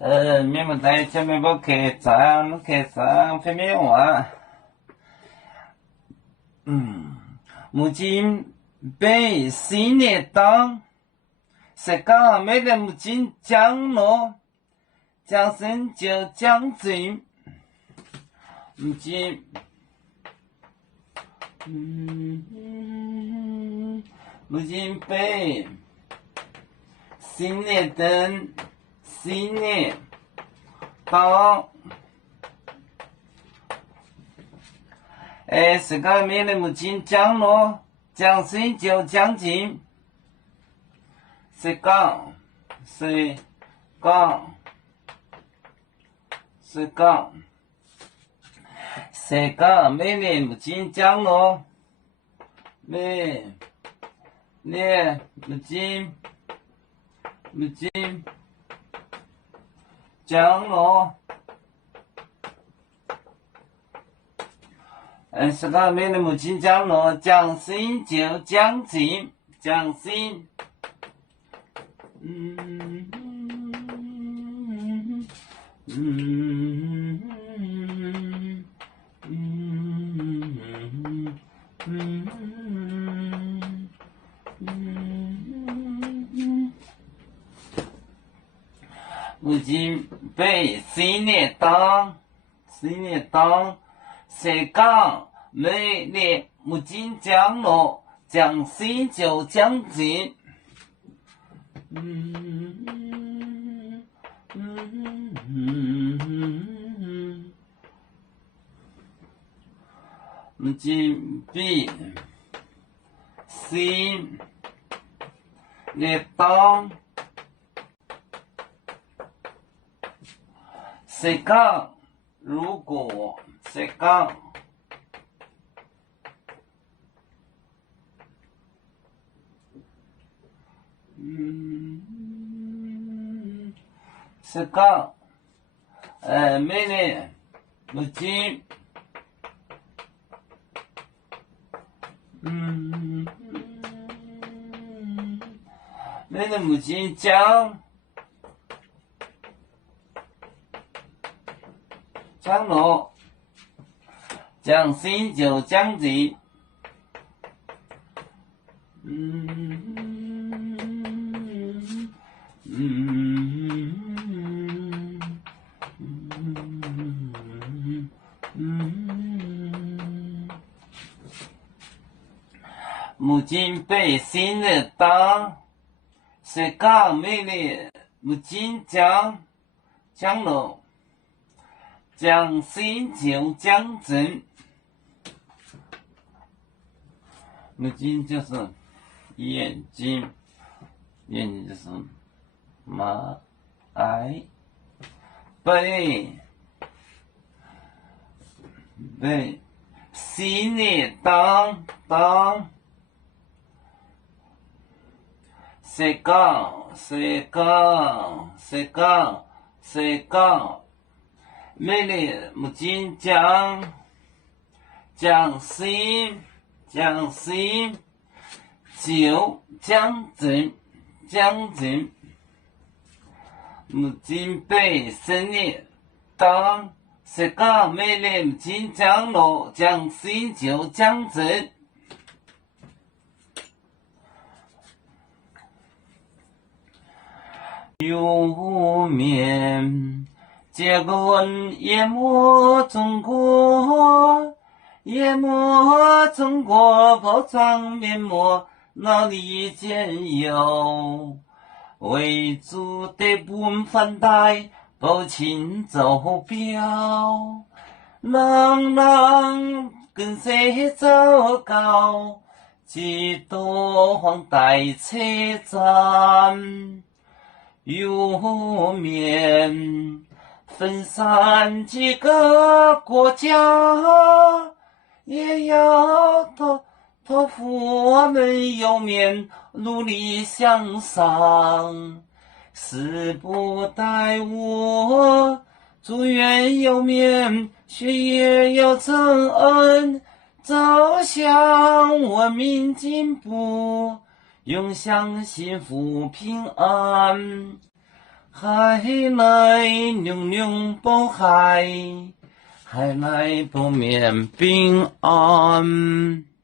面目在前面不开张飞面话。目前被新年档，是讲没得目前降落，降生就降进，目前，目前被新年灯。新年到，是个没得目前降落，降生就降进，是讲没得目前降落，没得目前降落，是个没得目前降落，降生就降进，降生，目前被新年档，是讲没得目前降落，降生就降进，目前被新年档。是讲，如果是讲，是讲，没得目前，没得目前降落，降生就降进，目前被新的档，是讲没得目前降落。降生就降进，目前就是眼睛就是马爱被新的档是讲。没得目前降生就降进，目前被新的档是讲没得目前降落，降生就降进。有面。这个问淹没中国，包装面膜哪里见有？为主的本反带，不请走标，人跟谁走高？几多黄带车站，有面。分散几个国家，也要托付我们有面努力向上。时不待我，祝愿有面学业有成恩，走向文明进步，永享幸福平安。海来永永不海，海来不免平安。